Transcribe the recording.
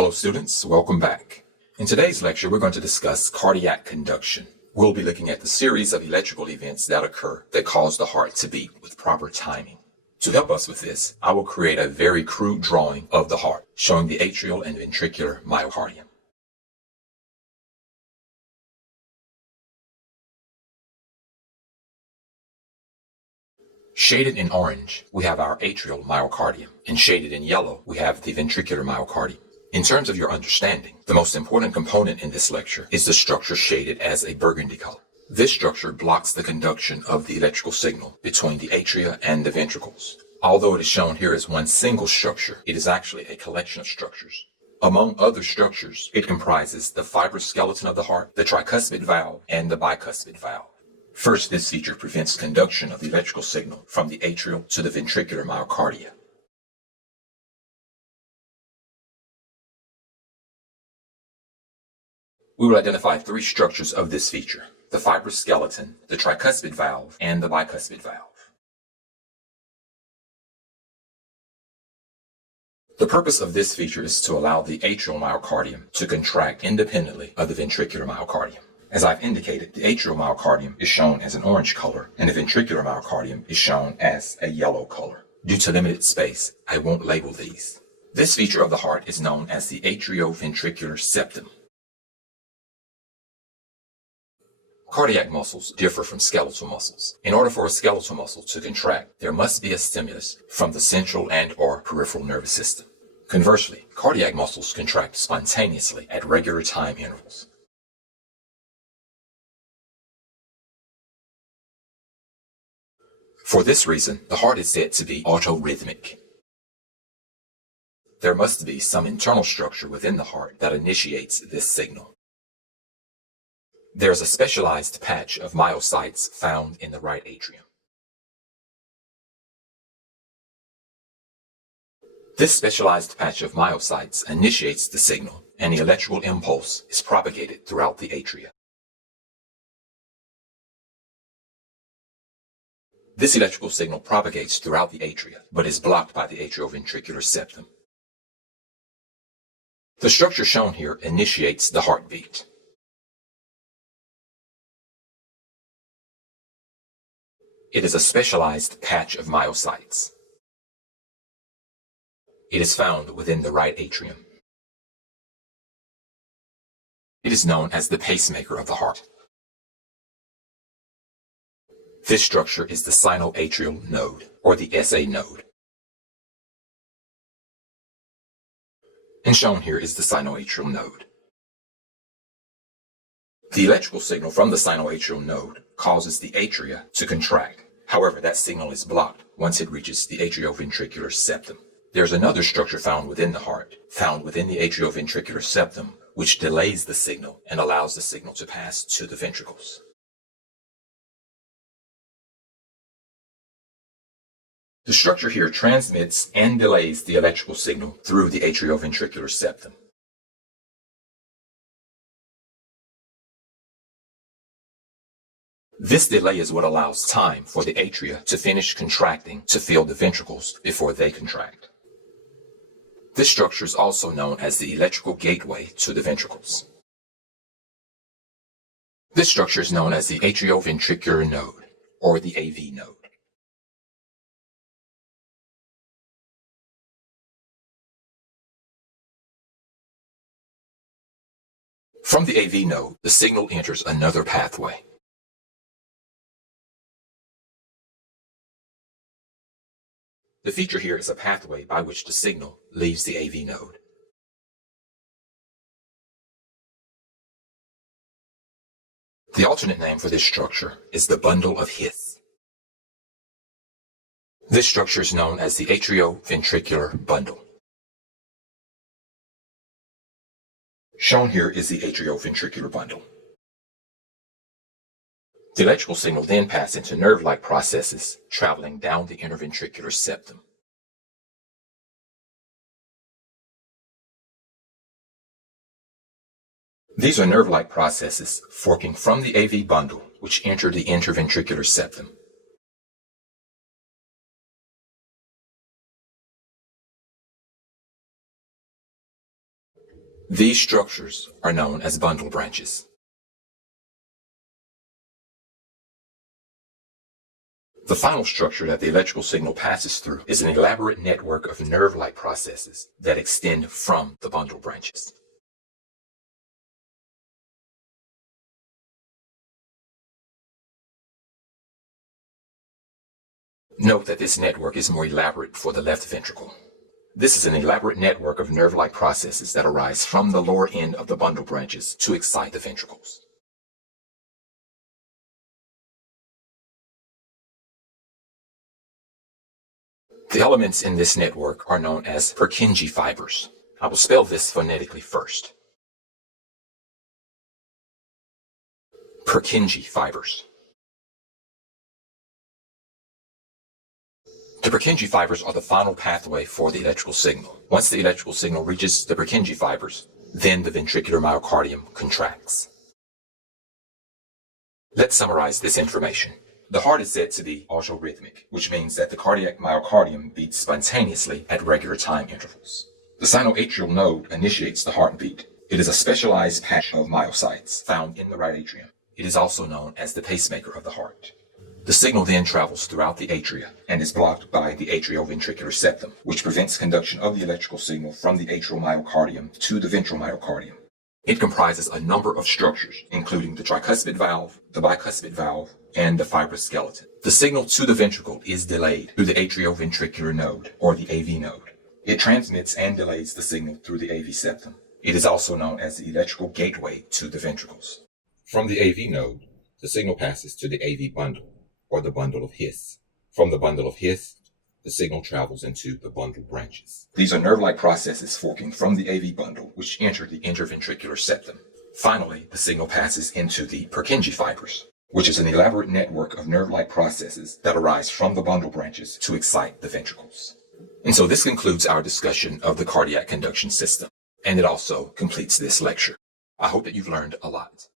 Hello students, welcome back. In today's lecture, we're going to discuss cardiac conduction. We'll be looking at the series of electrical events that occur that cause the heart to beat with proper timing. To help us with this, I will create a very crude drawing of the heart, showing the atrial and ventricular myocardium. Shaded in orange, we have our atrial myocardium, and shaded in yellow, we have the ventricular myocardium. In terms of your understanding, the most important component in this lecture is the structure shaded as a burgundy color. This structure blocks the conduction of the electrical signal between the atria and the ventricles. Although it is shown here as one single structure, it is actually a collection of structures. Among other structures, it comprises the fibrous skeleton of the heart, the tricuspid valve, and the bicuspid valve. First, this feature prevents conduction of the electrical signal from the atrial to the ventricular myocardia. We will identify three structures of this feature: the fibrous skeleton, the tricuspid valve, and the bicuspid valve. The purpose of this feature is to allow the atrial myocardium to contract independently of the ventricular myocardium. As I've indicated, the atrial myocardium is shown as an orange color, and the ventricular myocardium is shown as a yellow color. Due to limited space, I won't label these. This feature of the heart is known as the atrioventricular septum. Cardiac muscles differ from skeletal muscles. In order for a skeletal muscle to contract, there must be a stimulus from the central and/or peripheral nervous system. Conversely, cardiac muscles contract spontaneously at regular time intervals. For this reason, the heart is said to be autorhythmic. There must be some internal structure within the heart that initiates this signal. There's a specialized patch of myocytes found in the right atrium. This specialized patch of myocytes initiates the signal, and the electrical impulse is propagated throughout the atria. This electrical signal propagates throughout the atria, but is blocked by the atrioventricular septum. The structure shown here initiates the heartbeat. It is a specialized patch of myocytes. It is found within the right atrium. It is known as the pacemaker of the heart. This structure is the sinoatrial node, or the SA node. And shown here is the sinoatrial node. The electrical signal from the sinoatrial node causes the atria to contract. However, that signal is blocked once it reaches the atrioventricular septum. There's another structure found within the heart, found within the atrioventricular septum, which delays the signal and allows the signal to pass to the ventricles. The structure here transmits and delays the electrical signal through the atrioventricular septum. This delay is what allows time for the atria to finish contracting to fill the ventricles before they contract. This structure is also known as the electrical gateway to the ventricles. This structure is known as the atrioventricular node, or the AV node. From the AV node, the signal enters another pathway. The feature here is a pathway by which the signal leaves the AV node. The alternate name for this structure is the bundle of His. This structure is known as the atrioventricular bundle. Shown here is the atrioventricular bundle. The electrical signal then passes into nerve-like processes traveling down the interventricular septum. These are nerve-like processes forking from the AV bundle, which enter the interventricular septum. These structures are known as bundle branches. The final structure that the electrical signal passes through is an elaborate network of nerve-like processes that extend from the bundle branches. Note that this network is more elaborate for the left ventricle. This is an elaborate network of nerve-like processes that arise from the lower end of the bundle branches to excite the ventricles. The elements in this network are known as Purkinje fibers. I will spell this phonetically first. Purkinje fibers. The Purkinje fibers are the final pathway for the electrical signal. Once the electrical signal reaches the Purkinje fibers, then the ventricular myocardium contracts. Let's summarize this information. The heart is said to be autorhythmic, which means that the cardiac myocardium beats spontaneously at regular time intervals. The sinoatrial node initiates the heartbeat. It is a specialized patch of myocytes found in the right atrium. It is also known as the pacemaker of the heart. The signal then travels throughout the atria and is blocked by the atrioventricular septum, which prevents conduction of the electrical signal from the atrial myocardium to the ventral myocardium. It comprises a number of structures, including the tricuspid valve, the bicuspid valve, and the fibrous skeleton. The signal to the ventricle is delayed through the atrioventricular node, or the AV node. It transmits and delays the signal through the AV septum. It is also known as the electrical gateway to the ventricles. From the AV node, the signal passes to the AV bundle, or the bundle of His. From the bundle of His, the signal travels into the bundle branches. These are nerve-like processes forking from the AV bundle, which enter the interventricular septum. Finally, the signal passes into the Purkinje fibers, which is an elaborate network of nerve-like processes that arise from the bundle branches to excite the ventricles. And so this concludes our discussion of the cardiac conduction system, and it also completes this lecture. I hope that you've learned a lot.